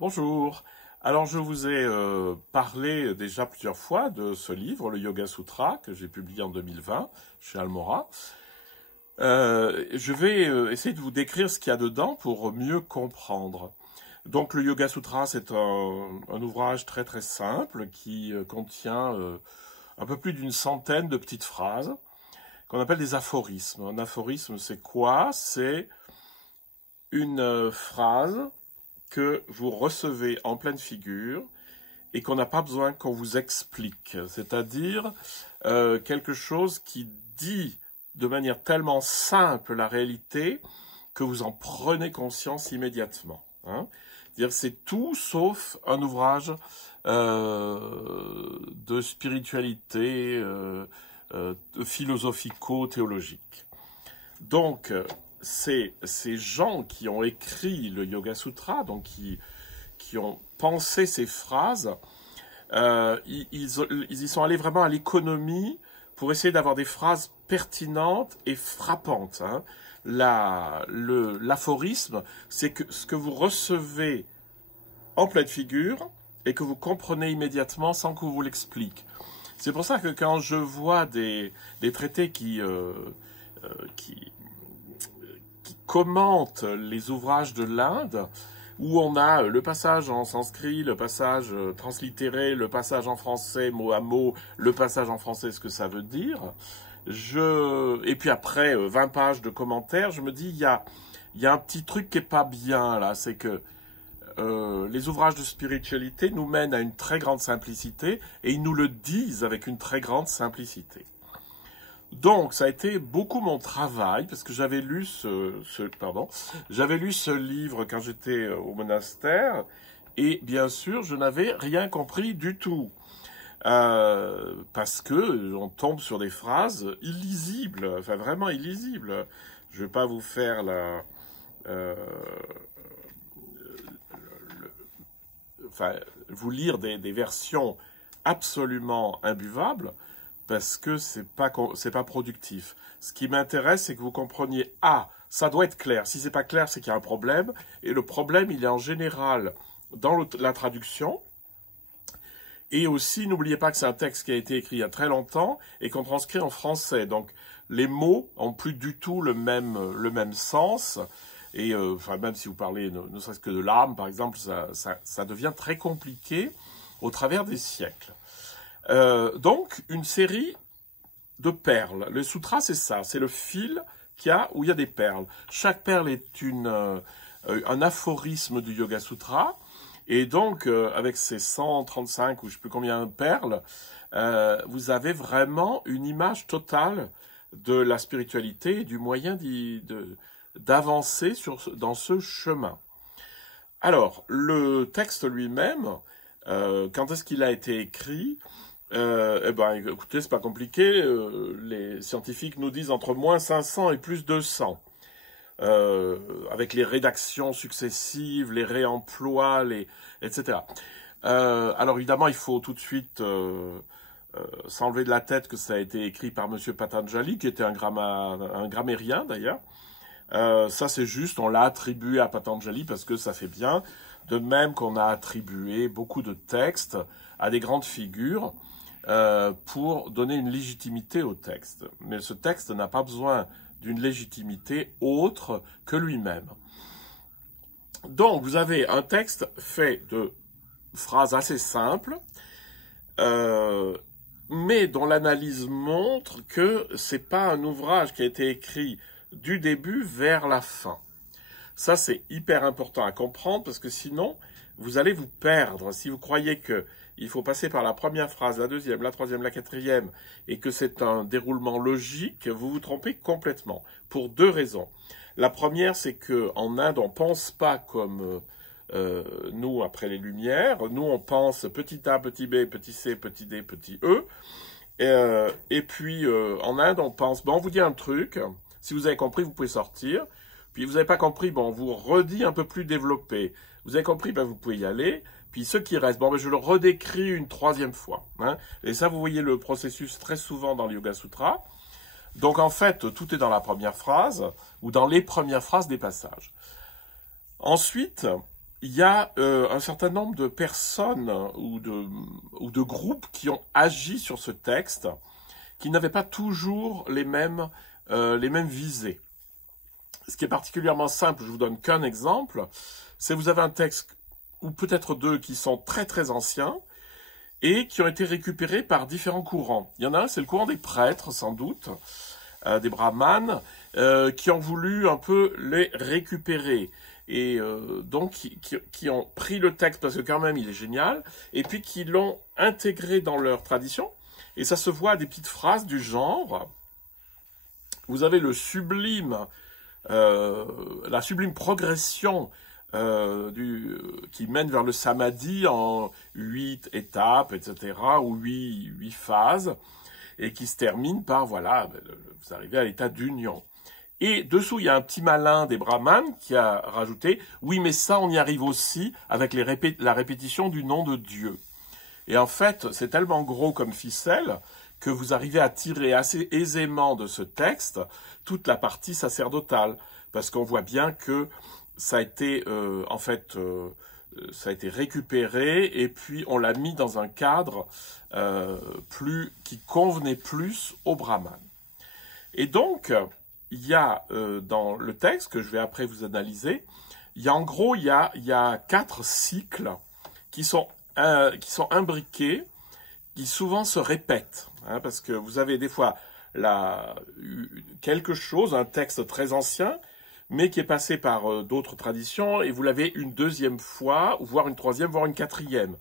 Bonjour. Alors je vous ai parlé déjà plusieurs fois de ce livre, le Yoga Sutra, que j'ai publié en 2020 chez Almora. Je vais essayer de vous décrire ce qu'il y a dedans pour mieux comprendre. Donc le Yoga Sutra, c'est un ouvrage très très simple qui contient un peu plus d'une centaine de petites phrases qu'on appelle des aphorismes. Un aphorisme, c'est quoi? C'est une phrase que vous recevez en pleine figure et qu'on n'a pas besoin qu'on vous explique. C'est-à-dire quelque chose qui dit de manière tellement simple la réalité que vous en prenez conscience immédiatement. Hein. C'est-à-dire c'est tout sauf un ouvrage de spiritualité philosophico-théologique. Donc, c'est ces gens qui ont écrit le Yoga Sutra, donc qui ont pensé ces phrases, ils y sont allés vraiment à l'économie pour essayer d'avoir des phrases pertinentes et frappantes. Hein. L'aphorisme, c'est que ce que vous recevez en pleine figure et que vous comprenez immédiatement sans qu'on vous l'explique. C'est pour ça que quand je vois des traités qui commente les ouvrages de l'Inde, où on a le passage en sanskrit, le passage translittéré, le passage en français mot à mot, le passage en français ce que ça veut dire, et puis après 20 pages de commentaires, je me dis il y a un petit truc qui est pas bien là, c'est que les ouvrages de spiritualité nous mènent à une très grande simplicité et ils nous le disent avec une très grande simplicité. Donc, ça a été beaucoup mon travail, parce que j'avais lu j'avais lu ce livre quand j'étais au monastère, et bien sûr, je n'avais rien compris du tout. Parce que on tombe sur des phrases illisibles, enfin vraiment illisibles. Je ne vais pas vous faire vous lire des versions absolument imbuvables, parce que c'est pas productif. Ce qui m'intéresse, c'est que vous compreniez, ça doit être clair. Si c'est pas clair, c'est qu'il y a un problème. Et le problème, il est en général dans la traduction. Et aussi, n'oubliez pas que c'est un texte qui a été écrit il y a très longtemps et qu'on transcrit en français. Donc, les mots ont plus du tout le même sens. Et même si vous parlez ne serait-ce que de l'âme, par exemple, ça devient très compliqué au travers des siècles. Donc, une série de perles. Le sutra, c'est ça, c'est le fil où il y a des perles. Chaque perle est un aphorisme du Yoga Sutra, et donc, avec ces 135 ou je ne sais plus combien de perles, vous avez vraiment une image totale de la spiritualité et du moyen d'avancer dans ce chemin. Alors, le texte lui-même, quand est-ce qu'il a été écrit? Écoutez, c'est pas compliqué. Les scientifiques nous disent entre moins 500 et plus 200. Avec les rédactions successives, les réemplois, etc. Alors évidemment, il faut tout de suite s'enlever de la tête que ça a été écrit par Monsieur Patanjali, qui était un grammairien d'ailleurs. Ça c'est juste, on l'a attribué à Patanjali parce que ça fait bien. De même qu'on a attribué beaucoup de textes à des grandes figures pour donner une légitimité au texte. Mais ce texte n'a pas besoin d'une légitimité autre que lui-même. Donc, vous avez un texte fait de phrases assez simples, mais dont l'analyse montre que c'est pas un ouvrage qui a été écrit du début vers la fin. Ça, c'est hyper important à comprendre parce que sinon, vous allez vous perdre. Si vous croyez qu'il faut passer par la première phrase, la deuxième, la troisième, la quatrième, et que c'est un déroulement logique, vous vous trompez complètement. Pour deux raisons. La première, c'est qu'en Inde, on ne pense pas comme nous, après les Lumières. Nous, on pense petit a, petit b, petit c, petit d, petit e. Et puis, en Inde, on pense, on vous dit un truc, si vous avez compris, vous pouvez sortir. Puis vous n'avez pas compris, on vous redit un peu plus développé. Vous avez compris, vous pouvez y aller. Puis ce qui reste, je le redécris une troisième fois. Hein. Et ça, vous voyez le processus très souvent dans le Yoga Sutra. Donc en fait, tout est dans la première phrase, ou dans les premières phrases des passages. Ensuite, il y a un certain nombre de personnes ou de groupes qui ont agi sur ce texte, qui n'avaient pas toujours les mêmes visées. Ce qui est particulièrement simple, je vous donne qu'un exemple, c'est vous avez un texte, ou peut-être deux, qui sont très très anciens, et qui ont été récupérés par différents courants. Il y en a un, c'est le courant des prêtres, sans doute, des brahmanes, qui ont voulu un peu les récupérer. Et donc, qui ont pris le texte, parce que quand même, il est génial, et puis qui l'ont intégré dans leur tradition. Et ça se voit à des petites phrases du genre, vous avez la sublime progression qui mène vers le samadhi en 8 étapes, etc., ou 8 phases, et qui se termine par, voilà, vous arrivez à l'état d'union. Et dessous, il y a un petit malin des brahmanes qui a rajouté « Oui, mais ça, on y arrive aussi avec la répétition du nom de Dieu. » Et en fait, c'est tellement gros comme ficelle que vous arrivez à tirer assez aisément de ce texte toute la partie sacerdotale. Parce qu'on voit bien que ça a été, ça a été récupéré et puis on l'a mis dans un cadre qui convenait plus aux brahmanes. Et donc, il y a dans le texte, que je vais après vous analyser, il y a 4 cycles qui sont imbriqués, qui souvent se répètent, hein, parce que vous avez des fois quelque chose, un texte très ancien, mais qui est passé par d'autres traditions, et vous l'avez une deuxième fois, voire une troisième, voire une quatrième.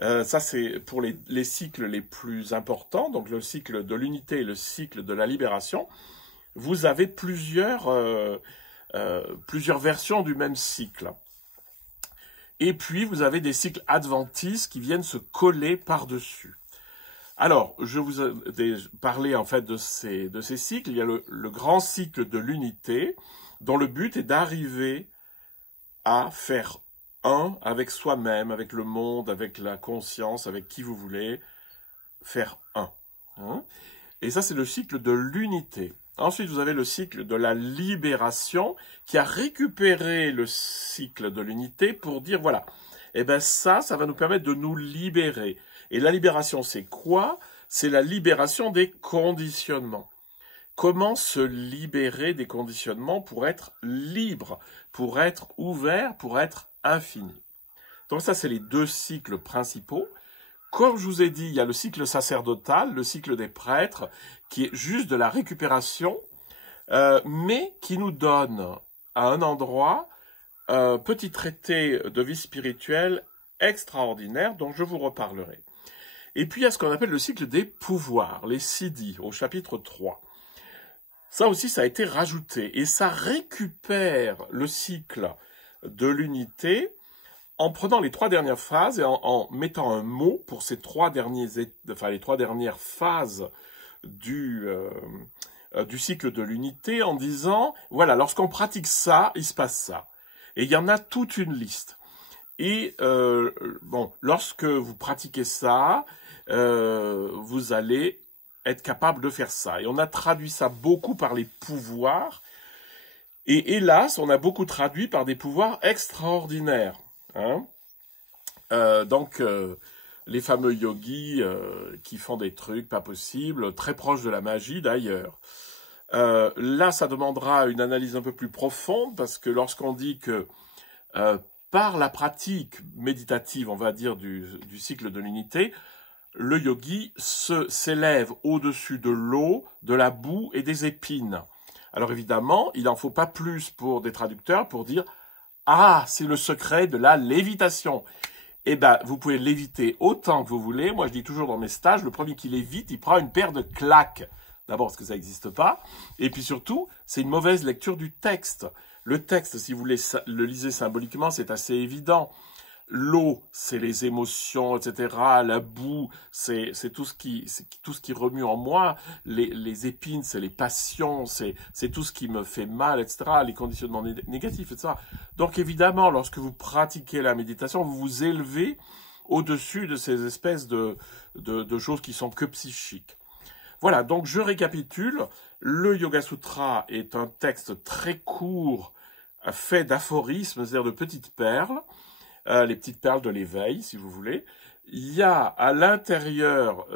Ça, c'est pour les cycles les plus importants, donc le cycle de l'unité et le cycle de la libération. Vous avez plusieurs versions du même cycle. Et puis, vous avez des cycles adventistes qui viennent se coller par-dessus. Alors, je vous ai parlé en fait de ces cycles. Il y a le grand cycle de l'unité, dont le but est d'arriver à faire un avec soi-même, avec le monde, avec la conscience, avec qui vous voulez, faire un. Hein? Et ça, c'est le cycle de l'unité. Ensuite, vous avez le cycle de la libération qui a récupéré le cycle de l'unité pour dire, voilà, eh ben ça va nous permettre de nous libérer. Et la libération, c'est quoi? C'est la libération des conditionnements. Comment se libérer des conditionnements pour être libre, pour être ouvert, pour être infini? Donc ça, c'est les 2 cycles principaux. Comme je vous ai dit, il y a le cycle sacerdotal, le cycle des prêtres, qui est juste de la récupération, mais qui nous donne à un endroit un petit traité de vie spirituelle extraordinaire dont je vous reparlerai. Et puis il y a ce qu'on appelle le cycle des pouvoirs, les siddhis, au chapitre 3. Ça aussi, ça a été rajouté, et ça récupère le cycle de l'unité en prenant les 3 dernières phases et en mettant un mot pour ces les 3 dernières phases du cycle de l'unité, en disant, voilà, lorsqu'on pratique ça, il se passe ça. Et il y en a toute une liste. Et lorsque vous pratiquez ça, vous allez être capable de faire ça. Et on a traduit ça beaucoup par les pouvoirs. Et hélas, on a beaucoup traduit par des pouvoirs extraordinaires. Hein? Les fameux yogis qui font des trucs pas possibles, très proches de la magie d'ailleurs. Là, ça demandera une analyse un peu plus profonde, parce que lorsqu'on dit que par la pratique méditative, on va dire, du cycle de l'unité, le yogi s'élève au-dessus de l'eau, de la boue et des épines. Alors évidemment, il n'en faut pas plus pour des traducteurs pour dire « Ah, c'est le secret de la lévitation ». Eh bien, vous pouvez léviter autant que vous voulez. Moi, je dis toujours dans mes stages, le premier qui lévite, il prend une paire de claques. D'abord, parce que ça n'existe pas. Et puis surtout, c'est une mauvaise lecture du texte. Le texte, si vous le lisez symboliquement, c'est assez évident. L'eau, c'est les émotions, etc. La boue, c'est tout ce qui remue en moi. Les épines, c'est les passions, c'est tout ce qui me fait mal, etc. Les conditionnements négatifs, etc. Donc évidemment, lorsque vous pratiquez la méditation, vous vous élevez au-dessus de ces espèces de choses qui sont que psychiques. Voilà, donc je récapitule. Le Yoga Sutra est un texte très court, fait d'aphorismes, c'est-à-dire de petites perles, les petites perles de l'éveil, si vous voulez. Il y a à l'intérieur,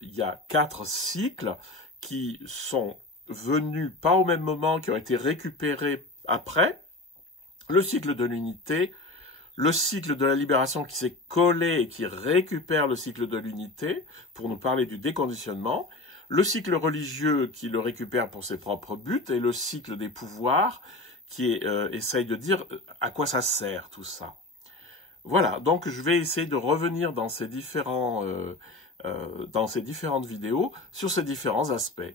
il y a 4 cycles qui sont venus pas au même moment, qui ont été récupérés après. Le cycle de l'unité, le cycle de la libération qui s'est collé et qui récupère le cycle de l'unité pour nous parler du déconditionnement, le cycle religieux qui le récupère pour ses propres buts et le cycle des pouvoirs qui essaye de dire à quoi ça sert tout ça. Voilà, donc je vais essayer de revenir dans ces différentes vidéos sur ces différents aspects.